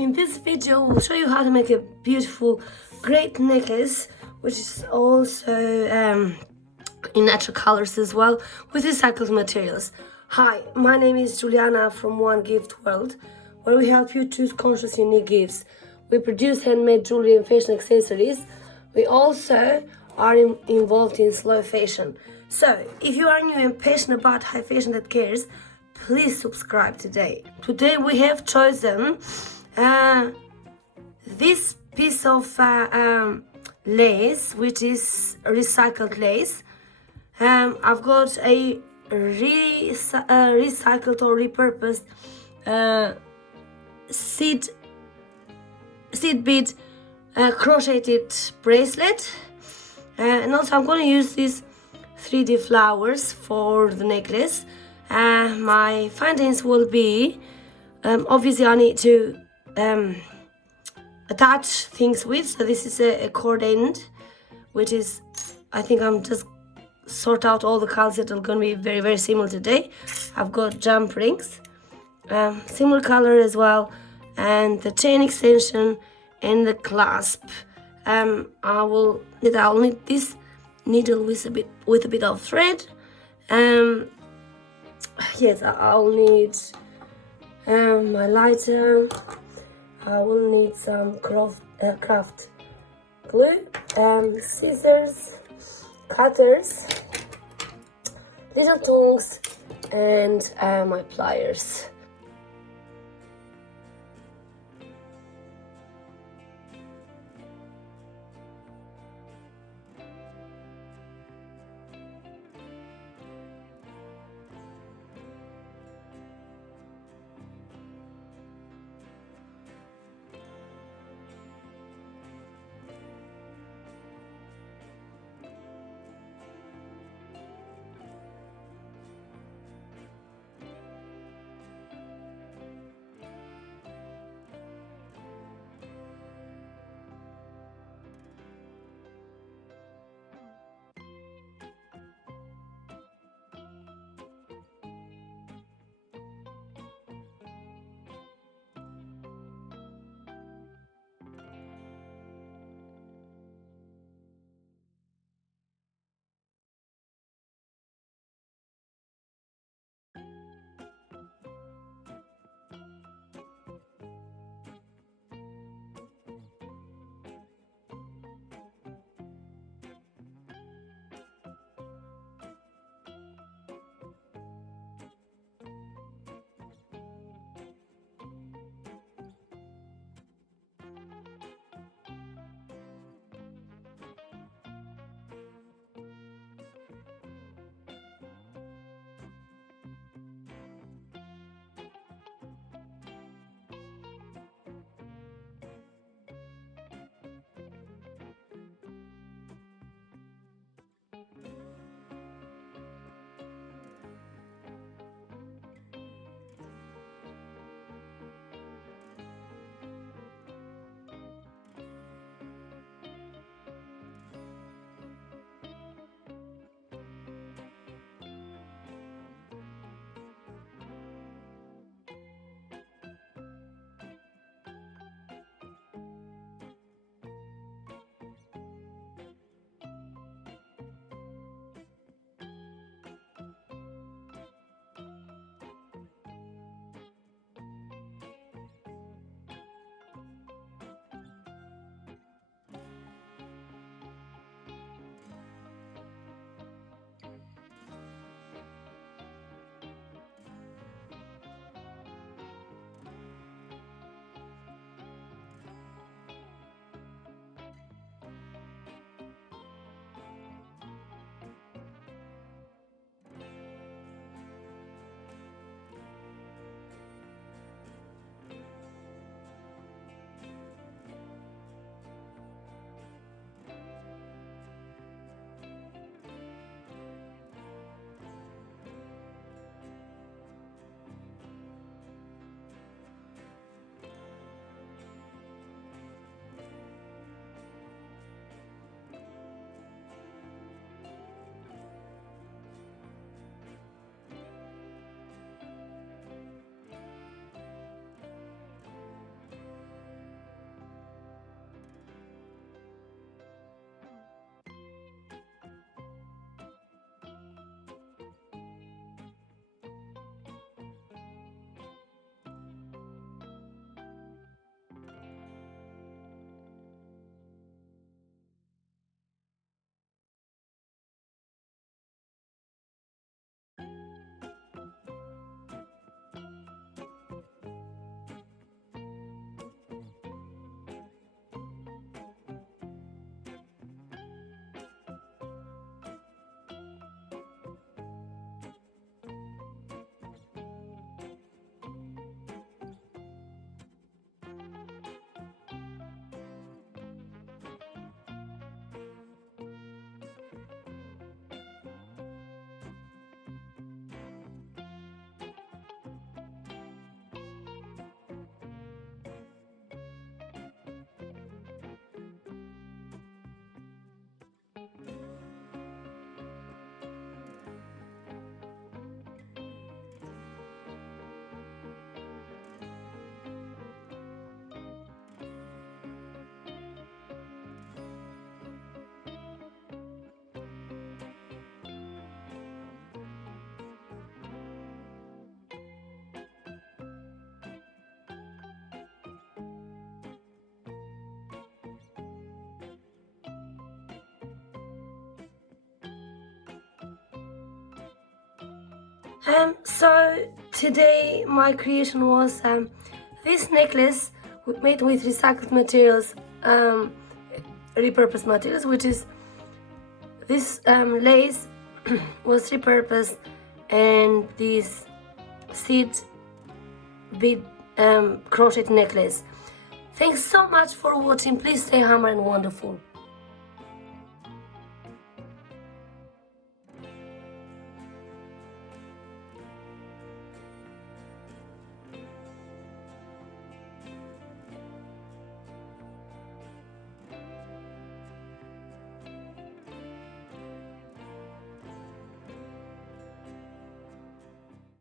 In this video, we'll show you how to make a beautiful, great necklace, which is also in natural colors as well, with recycled materials. Hi, my name is Juliana from One Gift World, where we help you choose conscious, unique gifts. We produce handmade jewelry and fashion accessories. We also are involved in slow fashion. So, if you are new and passionate about high fashion that cares, please subscribe today. Today we have chosen this piece of lace, which is recycled lace. I've got a recycled or repurposed seed bead crocheted bracelet, and also I'm going to use these 3D flowers for the necklace. My findings will be obviously I need to attach things with, so this is a cord end, which is, I think I'm just sort out all the colors that are going to be very similar today. I've got jump rings, similar color as well, and the chain extension and the clasp. I'll need this needle with a bit of thread. Yes, I'll need my lighter. I will need some craft glue, scissors, cutters, little tongs, and my pliers. So today my creation was this necklace made with recycled materials, repurposed materials, which is this lace was repurposed, and this seed bead crochet necklace. Thanks so much for watching. Please stay humble and wonderful.